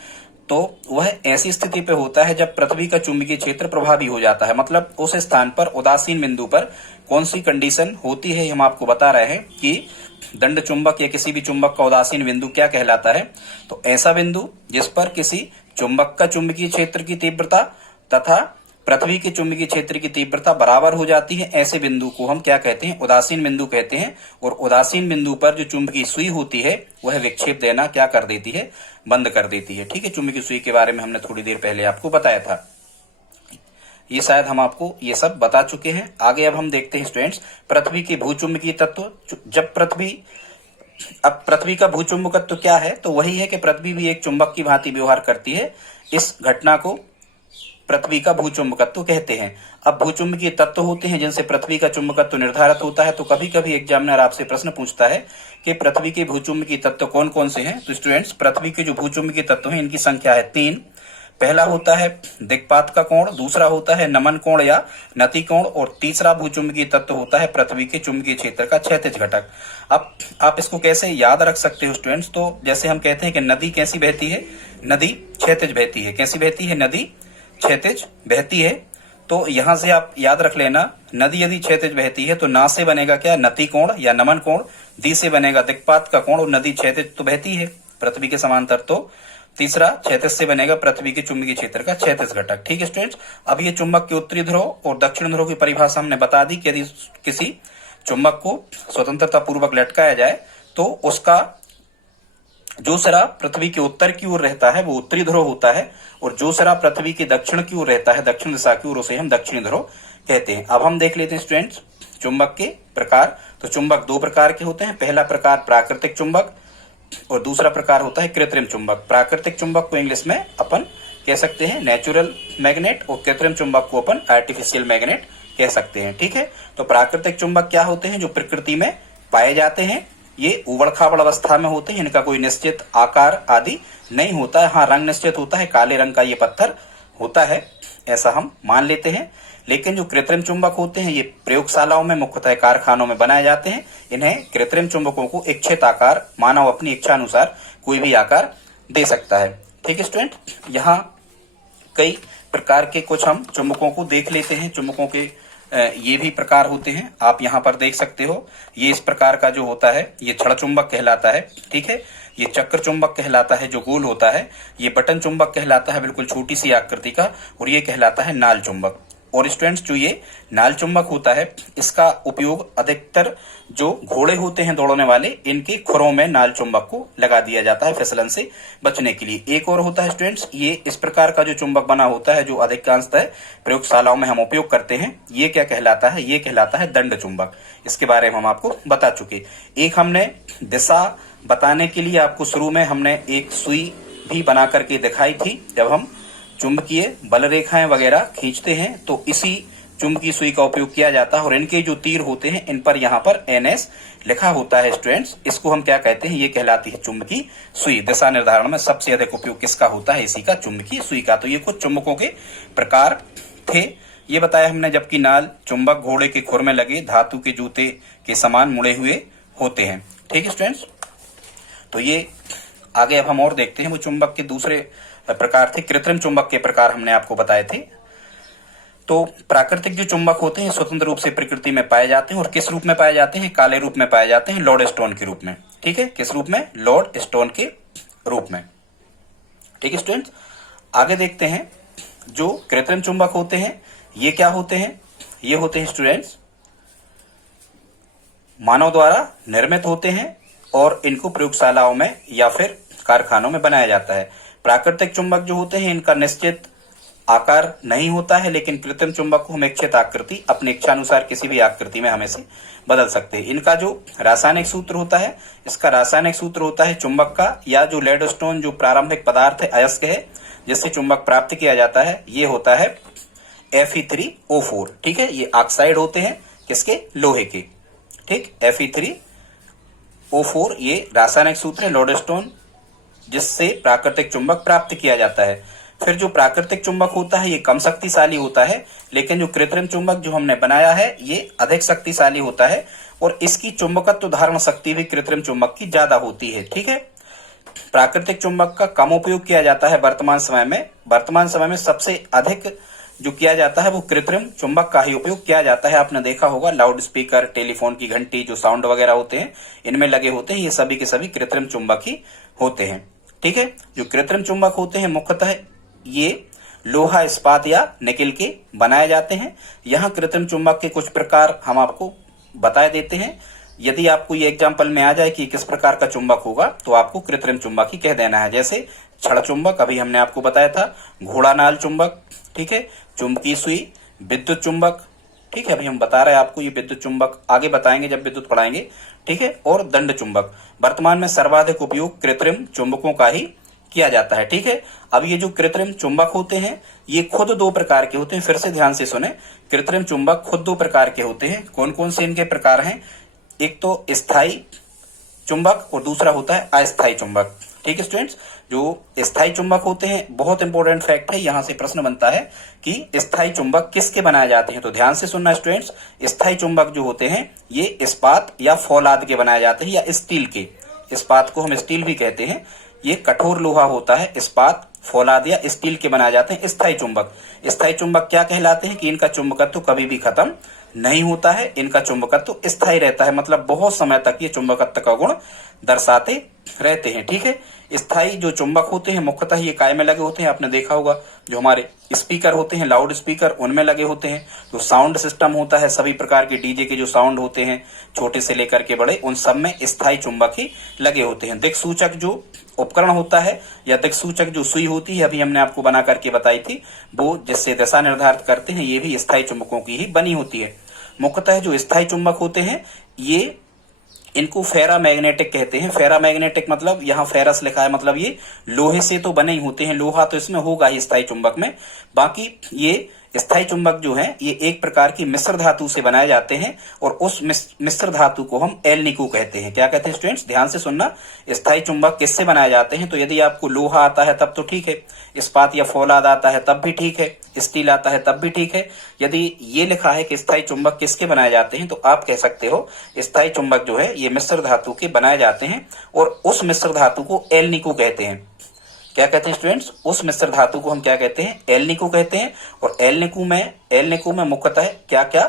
तो वह ऐसी स्थिति पे होता है जब पृथ्वी का चुंबकीय क्षेत्र प्रभावी हो जाता है। मतलब उस स्थान पर, उदासीन बिंदु पर कौन सी कंडीशन होती है, हम आपको बता रहे हैं कि दंड चुंबक या किसी भी चुंबक का उदासीन बिंदु क्या कहलाता है। तो ऐसा बिंदु जिस पर किसी चुंबक का चुंबकीय क्षेत्र की तीव्रता तथा पृथ्वी के चुंबकीय क्षेत्र की तीव्रता बराबर हो जाती है, ऐसे बिंदु को हम क्या कहते हैं, उदासीन बिंदु कहते हैं। और उदासीन बिंदु पर जो चुंबकीय सुई होती है वह विक्षेप देना क्या कर देती है, बंद कर देती है। ठीक है, चुंबकीय सुई के बारे में हमने थोड़ी देर पहले आपको बताया था, ये शायद हम आपको ये सब बता चुके हैं। आगे अब हम देखते हैं स्टूडेंट्स पृथ्वी के भूचुंबकीय तत्व। जब पृथ्वी का भूचुंबकत्व क्या है, तो वही है कि पृथ्वी भी एक चुंबक की भांति व्यवहार करती है। इस घटना को पृथ्वी का भूचुंबकत्व कहते हैं। अब भूचुंबकीय तत्व होते हैं जिनसे पृथ्वी का चुंबकत्व निर्धारित होता है। तो कभी कभी एग्जामिनर आपसे प्रश्न पूछता है कि पृथ्वी के भूचुंबकीय तत्व कौन कौन से हैं। तो स्टूडेंट्स पृथ्वी के जो भूचुंबकीय तत्व हैं इनकी संख्या है 3। पहला होता है दिक्पात का कोण, दूसरा होता है नमन कोण या नति कोण, और तीसरा भूचुंबकीय तत्व होता है पृथ्वी के चुंबकीय क्षेत्र का क्षैतिज घटक। अब आप इसको कैसे याद रख सकते हो स्टूडेंट्स, तो जैसे हम कहते हैं कि नदी कैसी बहती है, नदी क्षैतिज बहती है। कैसी बहती है, नदी क्षैतिज बहती है। तो यहां से आप याद रख लेना, नदी यदि क्षैतिज बहती है तो ना से बनेगा क्या, नति कोण या नमन कोण, दी से बनेगा दिक्पात का कोण, और नदी क्षैतिज तो बहती है पृथ्वी के समांतर, तो तीसरा क्षैतिज से बनेगा पृथ्वी के चुंबकीय क्षेत्र का क्षैतिज घटक। ठीक है स्टूडेंट्स, अब ये चुंबक के उत्तरी ध्रुव और दक्षिण ध्रुव की परिभाषा हमने बता दी कि यदि किसी चुंबक को स्वतंत्रता पूर्वक लटकाया जाए तो उसका जो सिरा पृथ्वी के उत्तर की ओर रहता है वो उत्तरी ध्रुव होता है, और जो सिरा पृथ्वी के दक्षिण की ओर रहता है, दक्षिण दिशा की ओर, उसे हम दक्षिणी ध्रुव कहते हैं। अब हम देख लेते हैं स्टूडेंट्स चुंबक के प्रकार। तो चुंबक 2 प्रकार के होते हैं। पहला प्रकार प्राकृतिक चुंबक और दूसरा प्रकार होता है कृत्रिम चुंबक। प्राकृतिक चुंबक को इंग्लिश में अपन कह सकते हैं नेचुरल मैग्नेट, और कृत्रिम चुंबक को अपन आर्टिफिशियल मैग्नेट कह सकते हैं। ठीक है, तो प्राकृतिक चुंबक क्या होते हैं, जो प्रकृति में पाए जाते हैं। ये उबड़ खाबड़ अवस्था में होते हैं, इनका कोई निश्चित आकार आदि नहीं होता है। हाँ, रंग निश्चित होता है, काले रंग का ये पत्थर होता है, ऐसा हम मान लेते हैं। लेकिन जो कृत्रिम चुंबक होते हैं ये प्रयोगशालाओं में, मुख्यतः कारखानों में बनाए जाते हैं। इन्हें कृत्रिम चुंबकों को इच्छित आकार, मानव अपनी इच्छा अनुसार कोई भी आकार दे सकता है। ठीक है स्टूडेंट, यहाँ कई प्रकार के कुछ हम चुंबकों को देख लेते हैं। चुंबकों के ये भी प्रकार होते हैं, आप यहाँ पर देख सकते हो। ये इस प्रकार का जो होता है ये छड़ चुंबक कहलाता है। ठीक है, ये चक्र चुंबक कहलाता है जो गोल होता है। ये बटन चुंबक कहलाता है बिल्कुल छोटी सी आकृति का, और ये कहलाता है नाल चुंबक। और स्टूडेंट्स जो ये नाल चुंबक होता है इसका उपयोग अधिकतर जो घोड़े होते हैं दौड़ने वाले इनके खुरों में नाल चुंबक को लगा दिया जाता है फिसलन से बचने के लिए। एक और होता है स्टूडेंट्स, ये इस प्रकार का जो चुंबक बना होता है जो अधिकांशतः प्रयोगशालाओं में हम उपयोग करते हैं, ये क्या कहलाता है, ये कहलाता है दंड चुंबक। इसके बारे में हम आपको बता चुके। एक हमने दिशा बताने के लिए आपको शुरू में हमने एक सुई भी बना करके दिखाई थी। जब हम चुंबकीय बल रेखाएं वगैरह खींचते हैं तो इसी चुंबकीय सुई का उपयोग किया जाता है और इनके जो तीर होते हैं इन पर यहाँ पर NS लिखा होता है स्टूडेंट्स। इसको हम क्या कहते हैं, ये कहलाती है चुंबकीय सुई। दिशा निर्धारण में सबसे अधिक उपयोग किसका होता है, इसी का, चुंबकीय सुई का। तो ये कुछ चुंबकों के प्रकार थे, ये बताया हमने। जबकि नाल चुंबक घोड़े के खुर में लगे धातु के जूते के समान मुड़े हुए होते हैं। ठीक है स्टूडेंट्स, तो ये आगे अब हम और देखते हैं। वो चुंबक के दूसरे प्रकार थे, कृत्रिम चुंबक के प्रकार हमने आपको बताए थे। तो प्राकृतिक जो चुंबक होते हैं स्वतंत्र रूप से प्रकृति में पाए जाते हैं और किस रूप में पाए जाते हैं, काले रूप में पाए जाते हैं, लोडस्टोन के रूप में। ठीक है, किस रूप में, लोडस्टोन के रूप में। ठीक है स्टूडेंट्स, आगे देखते हैं। जो कृत्रिम चुंबक होते हैं ये क्या होते हैं, ये होते हैं स्टूडेंट्स मानव द्वारा निर्मित होते हैं और इनको प्रयोगशालाओं में या फिर कारखानों में बनाया जाता है। प्राकृतिक चुंबक जो होते हैं इनका निश्चित आकार नहीं होता है, लेकिन कृत्रिम चुंबक को हम इच्छित आकृति अपनी इच्छा अनुसार किसी भी आकृति में हमें से बदल सकते हैं। इनका जो रासायनिक सूत्र होता है, इसका रासायनिक सूत्र होता है चुंबक का, या जो लेडस्टोन जो प्रारंभिक पदार्थ है अयस्क है जिससे चुंबक प्राप्त किया जाता है, ये होता है Fe3O4। ठीक है, ये ऑक्साइड होते हैं किसके, लोहे के। ठीक, Fe3O4 ये रासायनिक सूत्र है लोडस्टोन जिससे प्राकृतिक चुंबक प्राप्त किया जाता है। फिर जो प्राकृतिक चुंबक होता है ये कम शक्तिशाली होता है, लेकिन जो कृत्रिम चुंबक जो हमने बनाया है ये अधिक शक्तिशाली होता है और इसकी चुंबकत्व धारण शक्ति भी कृत्रिम चुंबक की ज्यादा होती है। ठीक है, प्राकृतिक चुंबक का कम उपयोग किया जाता है वर्तमान समय में। वर्तमान समय में सबसे अधिक जो किया जाता है वो कृत्रिम चुंबक का ही उपयोग किया जाता है। आपने देखा होगा लाउड स्पीकर, टेलीफोन की घंटी, जो साउंड वगैरह होते हैं इनमें लगे होते हैं, ये सभी के सभी कृत्रिम चुंबक ही होते हैं। ठीक है, जो कृत्रिम चुंबक होते हैं मुख्यतः ये लोहा, इस्पात या निकेल के बनाए जाते हैं। यहाँ कृत्रिम चुंबक के कुछ प्रकार हम आपको बता देते हैं। यदि आपको ये एग्जाम्पल में आ जाए कि किस प्रकार का चुंबक होगा तो आपको कृत्रिम चुंबक ही कह देना है। जैसे छड़ चुंबक अभी हमने आपको बताया था, घोड़ा नाल चुंबक, ठीक है, चुंबकीय सुई, विद्युत चुंबक, ठीक है, अभी हम बता रहे हैं आपको ये विद्युत चुंबक, आगे बताएंगे जब विद्युत पढ़ाएंगे। ठीक है, और दंड चुंबक। वर्तमान में सर्वाधिक उपयोग कृत्रिम चुंबकों का ही किया जाता है। ठीक है, अब ये जो कृत्रिम चुंबक होते हैं ये खुद दो प्रकार के होते हैं। फिर से ध्यान से सुने, कृत्रिम चुंबक खुद दो प्रकार के होते हैं। कौन कौन से इनके प्रकार हैं, एक तो स्थायी चुंबक और दूसरा होता है अस्थायी चुंबक। ठीक है स्टूडेंट्स, जो स्थायी चुंबक होते हैं, बहुत इंपॉर्टेंट फैक्ट है, यहां से प्रश्न बनता है कि स्थायी चुंबक किसके बनाए जाते हैं। तो ध्यान से सुनना स्टूडेंट्स, स्थायी चुंबक जो होते हैं ये इस्पात या फौलाद के बनाए जाते हैं या स्टील के। इस्पात को हम स्टील भी कहते हैं, ये कठोर लोहा होता है, इस्पात, फौलाद या स्टील के बनाए जाते हैं स्थायी चुंबक। स्थायी चुंबक क्या कहलाते हैं कि इनका चुंबकत्व कभी भी खत्म नहीं होता है, इनका चुंबकत्व स्थायी रहता है, मतलब बहुत समय तक ये चुंबकत्व का गुण दर्शाते रहते हैं। ठीक है, स्थायी जो चुंबक होते हैं मुख्यतः ये काय में लगे होते हैं। आपने देखा होगा जो हमारे स्पीकर होते हैं, लाउड स्पीकर, उनमें लगे होते हैं। जो साउंड सिस्टम होता है, सभी प्रकार के डीजे के जो साउंड होते हैं छोटे से लेकर के बड़े, उन सब में स्थायी चुंबक ही लगे होते हैं। दिक्सूचक जो उपकरण होता है या दिक्सूचक जो सुई होती है, अभी हमने आपको बना करके बताई थी, वो जिससे दिशा निर्धारित करते हैं, ये भी स्थायी चुंबकों की ही बनी होती है। मुख्यतः जो स्थायी चुंबक होते हैं ये इनको फेरा मैग्नेटिक कहते हैं। फेरा मैग्नेटिक मतलब यहाँ फेरस लिखा है, मतलब ये लोहे से तो बने ही होते हैं, लोहा तो इसमें होगा ही स्थायी चुंबक में। बाकी ये स्थायी चुंबक जो है ये एक प्रकार की मिश्र धातु से बनाए जाते हैं और उस मिश्र धातु को हम एल्निको कहते हैं। क्या कहते हैं स्टूडेंट्स, ध्यान से सुनना। स्थायी चुंबक किससे बनाए जाते हैं, तो यदि आपको लोहा आता है तब तो ठीक है, इस्पात या फौलाद आता है तब भी ठीक है, स्टील आता है तब भी ठीक है। यदि ये लिखा है कि स्थायी चुंबक किसके बनाए जाते हैं तो आप कह सकते हो स्थायी चुंबक जो है ये मिश्र धातु के बनाए जाते हैं और उस मिश्र धातु को एल्निको कहते हैं। क्या कहते हैं स्टूडेंट्स, उस मिश्र धातु को हम क्या कहते हैं, एल्निको कहते हैं। और एल्निको में मुख्यतः क्या क्या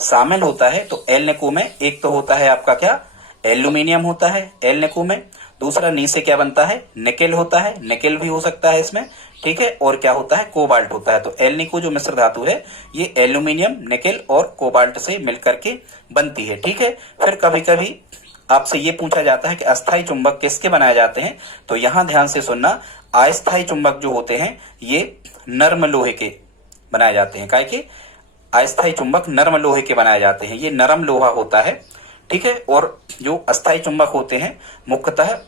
शामिल होता है, तो एल्निको में एक तो होता है आपका क्या, एल्यूमिनियम होता है एल्निको में, दूसरा नी से क्या बनता है, निकेल होता है, निकेल भी हो सकता है इसमें, ठीक है। और क्या होता है, कोबाल्ट होता है। तो एल्निको जो मिश्र धातु है ये एल्यूमिनियम, निकेल और कोबाल्ट से मिलकर के बनती है, ठीक है। फिर कभी कभी आपसे ये पूछा जाता है कि अस्थायी चुंबक किसके बनाए जाते हैं, तो यहां ध्यान से सुनना, अस्थायी चुंबक जो होते हैं ये नर्म लोहे के बनाए जाते हैं। काहे के अस्थायी चुंबक नर्म लोहे के बनाए जाते हैं, ये नरम लोहा होता है, ठीक है। और जो अस्थायी चुंबक होते हैं मुख्यतः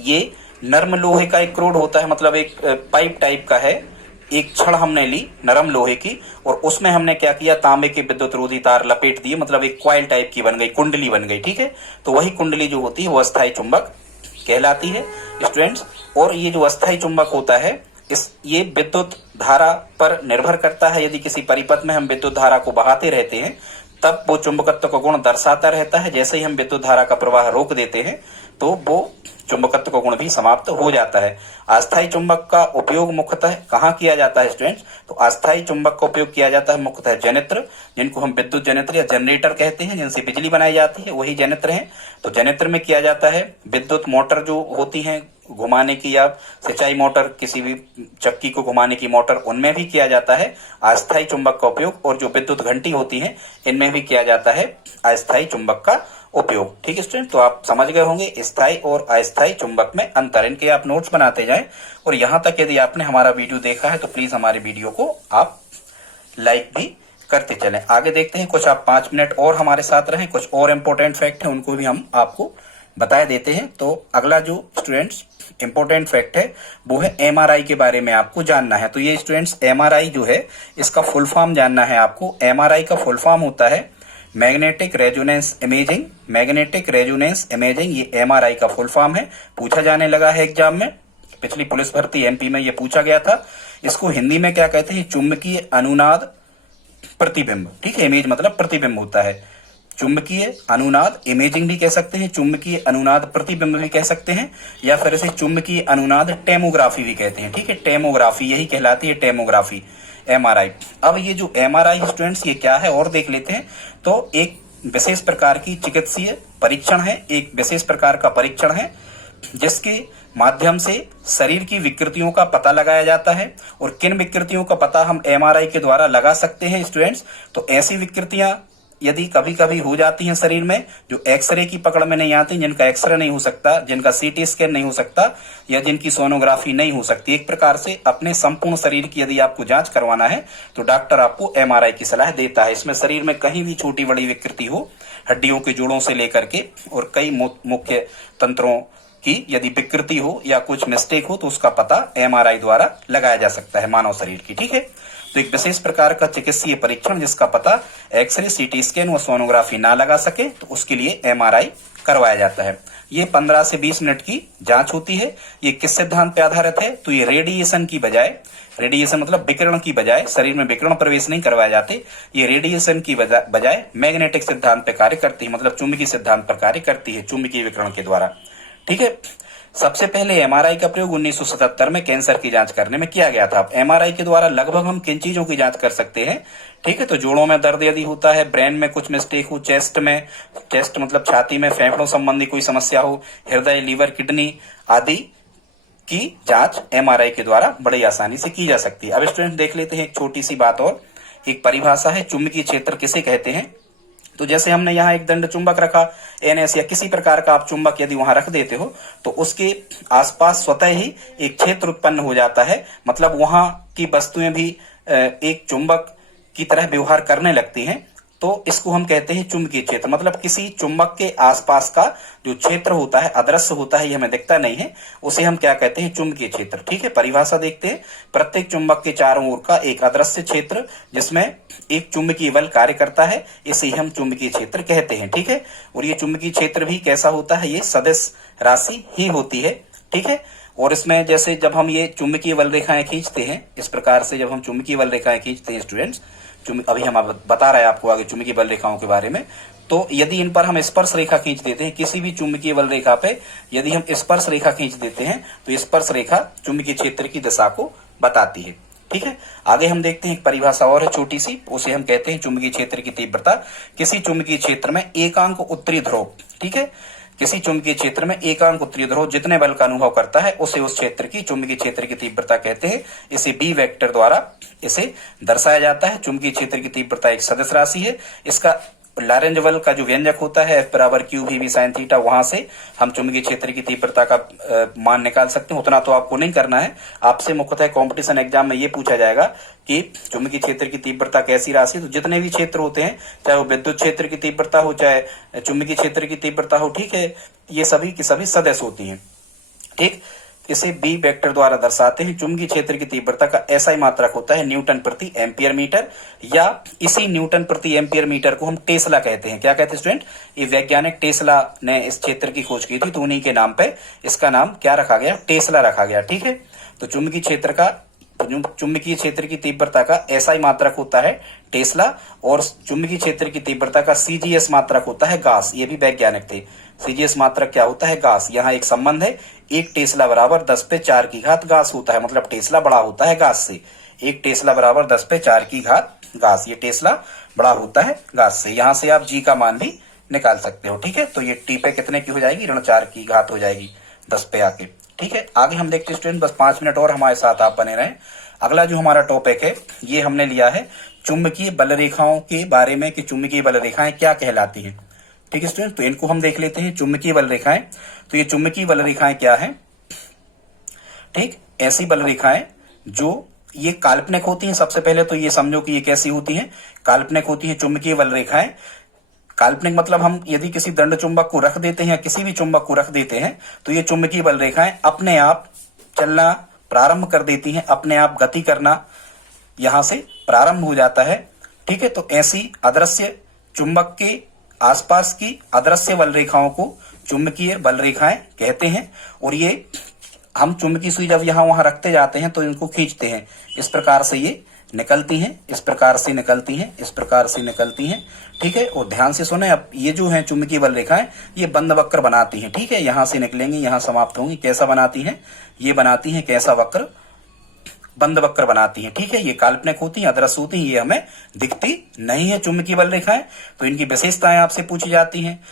ये नर्म लोहे का एक क्रोड होता है, मतलब एक पाइप टाइप का है। एक छड़ हमने ली नरम लोहे की और उसमें हमने क्या किया, तांबे के विद्युत रोधी तार लपेट दिए, मतलब एक क्वाइल टाइप की बन गई, कुंडली बन गई, ठीक है। तो वही कुंडली जो होती है वो अस्थायी चुंबक कहलाती है स्टूडेंट्स। और ये जो अस्थायी चुंबक होता है ये विद्युत धारा पर निर्भर करता है। यदि किसी परिपथ में हम विद्युत धारा को बहाते रहते हैं तब वो चुंबकत्व का गुण दर्शाता रहता है। जैसे ही हम विद्युत धारा का प्रवाह रोक देते हैं तो वो चुंबकत्व का गुण भी समाप्त हो जाता है। अस्थायी चुंबक का उपयोग मुख्यतः कहाँ किया जाता है स्टूडेंट्स, तो अस्थायी चुंबक का उपयोग किया जाता है मुख्यतः जनित्र, जिनको हम विद्युत जनित्र या जनरेटर कहते हैं, जिनसे बिजली बनाई जाती है, वही जनित्र हैं। तो जनित्र में किया जाता है, विद्युत मोटर जो होती है घुमाने की या सिंचाई मोटर, किसी भी चक्की को घुमाने की मोटर, उनमें भी किया जाता है अस्थायी चुंबक का उपयोग। और जो विद्युत घंटी होती है इनमें भी किया जाता है अस्थायी चुंबक का उपयोग, ठीक है स्टूडेंट। तो आप समझ गए होंगे स्थायी और अस्थायी चुंबक में अंतर, इनके आप नोट्स बनाते जाएं। और यहां तक यदि आपने हमारा वीडियो देखा है तो प्लीज हमारे वीडियो को आप लाइक भी करते चलें। आगे देखते हैं, कुछ आप 5 मिनट और हमारे साथ रहें, कुछ और इम्पोर्टेंट फैक्ट है उनको भी हम आपको बता देते हैं। तो अगला जो स्टूडेंट्स इंपॉर्टेंट फैक्ट है वो है एमआरआई के बारे में आपको जानना है। तो ये स्टूडेंट्स एमआरआई जो है इसका फुल फॉर्म जानना है आपको। एमआरआई का फुल फॉर्म होता है magnetic resonance imaging. Magnetic resonance imaging ये एमआरआई का फुल फॉर्म है, पूछा जाने लगा है एग्जाम में, पिछली पुलिस भर्ती एमपी में ये पूछा गया था। इसको हिंदी में क्या कहते हैं, चुंबकीय अनुनाद प्रतिबिंब, ठीक है। इमेज मतलब प्रतिबिंब होता है, चुंबकीय अनुनाद इमेजिंग भी कह सकते हैं, चुंबकीय अनुनाद प्रतिबिंब भी कह सकते हैं, या फिर इसे चुंबकीय अनुनाद टेमोग्राफी भी कहते हैं, ठीक है। टेमोग्राफी यही कहलाती है, टेमोग्राफी एमआरआई। अब ये जो एमआरआई स्टूडेंट्स ये क्या है और देख लेते हैं। तो एक विशेष प्रकार की चिकित्सीय परीक्षण है, एक विशेष प्रकार का परीक्षण है जिसके माध्यम से शरीर की विकृतियों का पता लगाया जाता है। और किन विकृतियों का पता हम एमआरआई के द्वारा लगा सकते हैं स्टूडेंट्स, तो ऐसी विकृतियां यदि कभी कभी हो जाती हैं शरीर में जो एक्सरे की पकड़ में नहीं आती, जिनका एक्सरे नहीं हो सकता, जिनका सीटी स्कैन नहीं हो सकता, या जिनकी सोनोग्राफी नहीं हो सकती। एक प्रकार से अपने संपूर्ण शरीर की यदि आपको जांच करवाना है तो डॉक्टर आपको एमआरआई की सलाह देता है। इसमें शरीर में कहीं भी छोटी बड़ी विकृति हो, हड्डियों के जोड़ों से लेकर के और कई मुख्य तंत्रों की यदि विकृति हो या कुछ मिस्टेक हो तो उसका पता एमआरआई द्वारा लगाया जा सकता है मानव शरीर की, ठीक है। तो एक विशेष प्रकार का चिकित्सीय परीक्षण जिसका पता एक्सरे, सीटी स्कैन व सोनोग्राफी ना लगा सके तो उसके लिए एमआरआई करवाया जाता है। ये 15 से 20 मिनट की जांच होती है। ये किस सिद्धांत पे आधारित है, तो ये रेडिएशन की बजाय, रेडिएशन मतलब विकिरण की बजाय, शरीर में विकिरण प्रवेश नहीं करवाए जाते, ये रेडिएशन की बजाय मैग्नेटिक सिद्धांत पे कार्य करती है, मतलब चुंबकीय सिद्धांत पर कार्य करती है, चुंबकीय विकिरण के द्वारा, ठीक है। सबसे पहले एमआरआई का प्रयोग 1977 में कैंसर की जांच करने में किया गया था। एमआरआई के द्वारा लगभग हम किन चीजों की जांच कर सकते हैं, ठीक है। तो जोड़ों में दर्द यदि होता है, ब्रेन में कुछ मिस्टेक हो, चेस्ट में, चेस्ट मतलब छाती में फेफड़ों संबंधी कोई समस्या हो, हृदय, लीवर, किडनी आदि की जांच एमआरआई के द्वारा बड़ी आसानी से की जा सकती है। अब स्टूडेंट देख लेते हैं एक छोटी सी बात और, एक परिभाषा है चुंबकीय क्षेत्र किसे कहते हैं। तो जैसे हमने यहाँ एक दंड चुंबक रखा, एनएस या किसी प्रकार का आप चुंबक यदि वहां रख देते हो तो उसके आसपास स्वतः ही एक क्षेत्र उत्पन्न हो जाता है, मतलब वहां की वस्तुएं भी एक चुंबक की तरह व्यवहार करने लगती हैं। तो इसको हम कहते हैं चुंबकीय क्षेत्र, मतलब किसी चुंबक के आसपास का जो क्षेत्र होता है, अदृश्य होता है, ये हमें दिखता नहीं है, उसे हम क्या कहते हैं, चुंबकीय क्षेत्र, ठीक है। परिभाषा देखते हैं, प्रत्येक चुंबक के चारों ओर का एक अदृश्य क्षेत्र जिसमें एक चुंबकीय बल कार्य करता है, इसे हम चुंबकीय क्षेत्र कहते हैं, ठीक है। और ये चुंबकीय क्षेत्र भी कैसा होता है, ये सदिश राशि ही होती है, ठीक है। और इसमें जैसे जब हम ये चुंबकीय बल रेखाएं खींचते हैं, इस प्रकार से जब हम चुंबकीय बल रेखाएं खींचते हैं स्टूडेंट्स, अभी हम बता रहे हैं आपको आगे चुंबकीय बल रेखाओं के बारे में, तो यदि इन पर हम स्पर्श रेखा खींच देते हैं, किसी भी चुंबकीय बल रेखा पे यदि हम स्पर्श रेखा खींच देते हैं तो स्पर्श रेखा चुंबकीय क्षेत्र की दिशा को बताती है, ठीक है। आगे हम देखते हैं एक परिभाषा और है छोटी सी, उसे हम कहते हैं चुंबकीय क्षेत्र की तीव्रता। किसी चुंबकीय क्षेत्र में एकांक उत्तरी ध्रुव, ठीक है, किसी चुंबकीय क्षेत्र में एकांक उत्तरी ध्रुव जितने बल का अनुभव करता है उसे उस क्षेत्र की चुंबकीय क्षेत्र की तीव्रता कहते हैं। इसे बी वेक्टर द्वारा इसे दर्शाया जाता है। चुंबकीय क्षेत्र की तीव्रता एक सदिश राशि है। इसका लॉरेंज बल का जो व्यंजक होता है F बराबर क्यू वी साइन थीटा, वहां से हम चुंबकीय क्षेत्र की तीव्रता का मान निकाल सकते हैं। उतना तो आपको नहीं करना है। आपसे मुख्यतः कंपटीशन एग्जाम में ये पूछा जाएगा कि चुंबकीय क्षेत्र की तीव्रता कैसी राशि। तो जितने भी क्षेत्र होते हैं, चाहे वो विद्युत क्षेत्र की तीव्रता हो, चाहे चुंबकीय क्षेत्र की तीव्रता हो, ठीक है, ये सभी की सभी सदिश होती हैं। ठीक, इसे बी वेक्टर द्वारा दर्शाते हैं। चुंबकीय क्षेत्र की तीव्रता का ऐसा ही मात्रक होता है न्यूटन प्रति एम्पियर मीटर, या इसी न्यूटन प्रति एम्पियर मीटर को हम टेस्ला कहते हैं। क्या कहते हैं स्टूडेंट? ये वैज्ञानिक टेस्ला ने इस क्षेत्र की खोज की थी, तो उन्हीं के नाम पे इसका नाम क्या रखा गया? टेस्ला रखा गया। ठीक है, तो चुंबकीय क्षेत्र की तीव्रता का ऐसा ही मात्रक होता है टेस्ला, और चुंबकीय क्षेत्र की तीव्रता का सीजीएस मात्रक होता है गास। ये भी वैज्ञानिक थे। सीजीएस मात्रक क्या होता है? गास। यहाँ एक संबंध है, एक टेस्ला बराबर 10 पे 4 की घात गास होता है, मतलब टेस्ला बड़ा होता है गास से। एक टेस्ला बराबर 10 पे 4 की घात गास, ये टेस्ला बड़ा होता है गास से। यहाँ से आप जी का मान भी निकाल सकते हो। ठीक है, तो ये टी पे कितने की हो जाएगी? ऋण 4 की घात हो जाएगी 10 पे आके। ठीक है, आगे हम देखते हैं स्टूडेंट, बस 5 मिनट और हमारे साथ आप बने रहें। अगला जो हमारा टॉपिक है, ये हमने लिया है चुंबकीय बल रेखाओं के बारे में, कि चुंबकीय बल रेखाएं क्या कहलाती हैं। ठीक है स्टूडेंट, तो इनको हम देख लेते हैं। चुंबकीय बल रेखाएं, तो ये चुंबकीय बल रेखाएं क्या है? ठीक, ऐसी बल रेखाएं जो ये काल्पनिक होती हैं। सबसे पहले तो ये समझो कि ये कैसी होती हैं? काल्पनिक होती हैं चुंबकीय बल रेखाएं। काल्पनिक मतलब हम यदि किसी दंड चुंबक को रख देते हैं या किसी भी चुंबक को रख देते हैं, तो ये चुंबकीय बल रेखाएं अपने आप चलना प्रारंभ कर देती हैं, अपने आप गति करना यहां से प्रारंभ हो जाता है। ठीक है, तो ऐसी अदृश्य चुंबक के आसपास की अदृश्य बल रेखाओं को चुंबकीय बल रेखाएं कहते हैं। और ये हम चुंबकीय सुई जब यहां वहां रखते जाते हैं तो इनको खींचते हैं, इस प्रकार से ये निकलती हैं, इस प्रकार से निकलती हैं, इस प्रकार से निकलती हैं। ठीक है, और ध्यान से सुने, अब ये जो है चुंबकीय बल रेखाएं, ये बंद वक्र बनाती हैं। ठीक है, यहां से निकलेंगी, यहां समाप्त होंगी। कैसा बनाती हैं? ये बनाती हैं कैसा वक्र? बंद वक्र बनाती हैं। ठीक है, ये काल्पनिक होती हैं, अदृश्य होती हैं, ये हमें दिखती नहीं है चुंबकीय बल रेखाएं। तो इनकी विशेषताएं आपसे पूछी जाती हैं।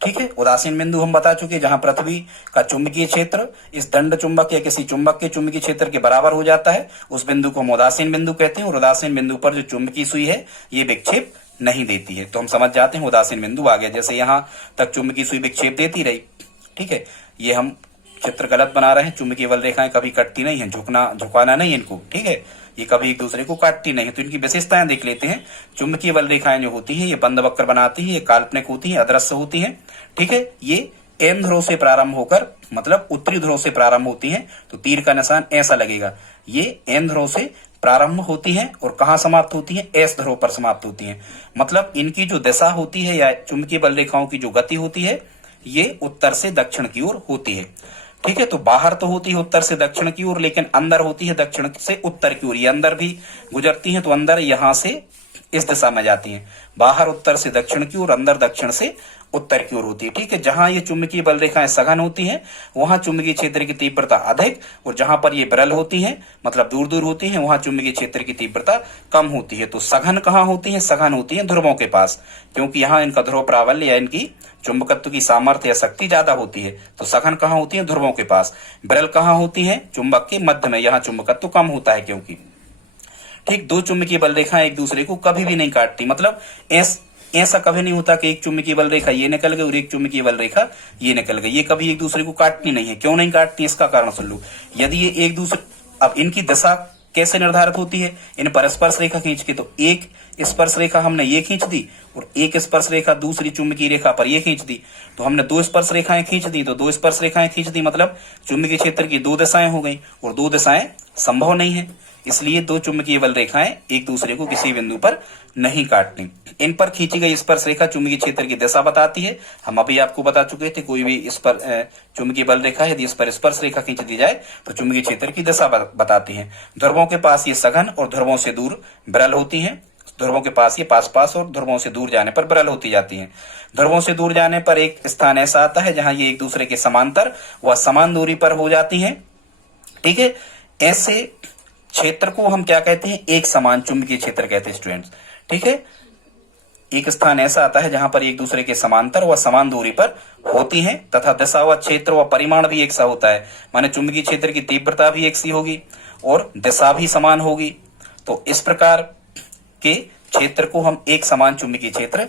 ठीक है, उदासीन बिंदु हम बता चुके, जहां पृथ्वी का चुंबकीय क्षेत्र इस दंड चुंबक या किसी चुंबक के चुंबकीय क्षेत्र के बराबर हो जाता है, उस बिंदु को हम उदासीन बिंदु कहते हैं। और उदासीन बिंदु पर जो चुंबकीय सुई है ये विक्षेप नहीं देती है, तो हम समझ जाते हैं उदासीन बिंदु आ गया। जैसे यहां तक चुंबकीय सुई विक्षेप देती रही। ठीक है, ये हम चित्र गलत बना रहे हैं। चुंबकीय बल रेखाएं कभी कटती नहीं है, झुकाना नहीं इनको। ठीक है, ये कभी एक दूसरे को काटती नहीं है। तो इनकी विशेषताएं देख लेते हैं। चुंबकीय बल रेखाएं जो होती हैं ये बंद वक्र बनाती हैं, ये काल्पनिक होती हैं, अदृश्य होती हैं। ठीक है, ये एम ध्रुव से प्रारंभ होकर, मतलब उत्तरी ध्रुव से प्रारंभ होती हैं। तो तीर का निशान ऐसा लगेगा। ये एम ध्रुव से प्रारंभ होती हैं और कहां समाप्त होती हैं? एस ध्रुव पर समाप्त होती हैं। मतलब इनकी जो दिशा होती है या चुंबकीय बल रेखाओं की जो गति होती है, ये उत्तर से दक्षिण की ओर होती है। ठीक है, तो बाहर तो होती है उत्तर से दक्षिण की ओर, लेकिन अंदर होती है दक्षिण से उत्तर की ओर। ये अंदर भी गुजरती हैं, तो अंदर यहां से इस दिशा में जाती हैं। बाहर उत्तर से दक्षिण की ओर, अंदर दक्षिण से उत्तर की ओर होती है। ठीक है, जहां ये चुंबकीय बल रेखाएं सघन होती हैं वहां चुंबकीय क्षेत्र की तीव्रता अधिक, और जहां पर ये विरल होती हैं, मतलब दूर दूर होती हैं, वहां चुंबकीय क्षेत्र की तीव्रता कम होती है। तो सघन कहां होती है? सघन होती है ध्रुवों के पास, क्योंकि यहाँ इनका ध्रुव प्राबल्य या इनकी चुंबकत्व की सामर्थ्य या शक्ति ज्यादा होती है। तो सघन कहां होती है? ध्रुवों के पास। विरल कहां होती है? चुंबक के मध्य में, यहाँ चुंबकत्व कम होता है क्योंकि। ठीक, दो चुंबकीय बल रेखाएं एक दूसरे को कभी भी नहीं काटती। मतलब ऐसा कभी नहीं होता कि एक चुंबकीय बल रेखा ये निकल गई और एक चुंबकीय बल रेखा ये निकल गई। ये कभी एक दूसरे को काटती नहीं है। क्यों नहीं काटती? इसका कारण सुन लो। यदि ये एक दूसरे, अब इनकी दशा कैसे निर्धारित होती है? इन पर स्पर्श रेखा खींच के, तो एक स्पर्श रेखा हमने ये खींच दी और एक स्पर्श रेखा दूसरी चुंबकीय रेखा पर ये खींच दी। तो हमने दो स्पर्श रेखाएं खींच दी, तो दो स्पर्श रेखाएं खींच दी, मतलब चुंबकीय क्षेत्र की दो दिशाएं हो गई, और दो दिशाएं संभव नहीं है। इसलिए दो चुंबकीय बल रेखाएं एक दूसरे को किसी बिंदु पर नहीं काटनी। इन पर खींची गई स्पर्श रेखा चुंबकीय क्षेत्र की दिशा बताती है। हम अभी आपको बता चुके थे, कोई भी इस पर चुंबकीय बल रेखा यदि इस पर स्पर्श रेखा खींच दी जाए तो चुंबकीय क्षेत्र की दिशा बताती है। ध्रुवों के पास ये सघन और ध्रुवों से दूर विरल होती हैं। ध्रुवों के पास ये पास पास और ध्रुवों से दूर जाने पर विरल होती जाती हैं। ध्रुवों से दूर जाने पर एक स्थान ऐसा आता है जहां ये एक दूसरे के समांतर व समान दूरी पर हो जाती हैं। ठीक है, ऐसे क्षेत्र को हम क्या कहते हैं? एक समान चुंबकीय क्षेत्र कहते हैं स्टूडेंट्स। ठीक है, एक स्थान ऐसा आता है जहां पर एक दूसरे के समांतर व समान दूरी पर होती हैं तथा दिशा व क्षेत्र व परिमाण भी एक सा होता है। माने चुंबकीय क्षेत्र की तीव्रता भी एक सी होगी और दिशा भी समान होगी। तो इस प्रकार के क्षेत्र को हम एक समान चुंबकीय क्षेत्र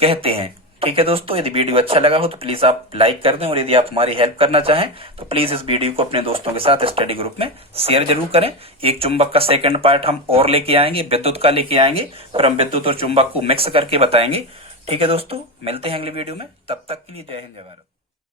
कहते हैं। ठीक है दोस्तों, यदि वीडियो अच्छा लगा हो तो प्लीज आप लाइक कर दें और यदि आप हमारी हेल्प करना चाहें तो प्लीज इस वीडियो को अपने दोस्तों के साथ स्टडी ग्रुप में शेयर जरूर करें। एक चुंबक का सेकंड पार्ट हम और लेके आएंगे, विद्युत का लेके आएंगे, फिर हम विद्युत और चुंबक को मिक्स करके बताएंगे। ठीक है दोस्तों, मिलते हैं अगले वीडियो में, तब तक के लिए जय हिंद जय भारत।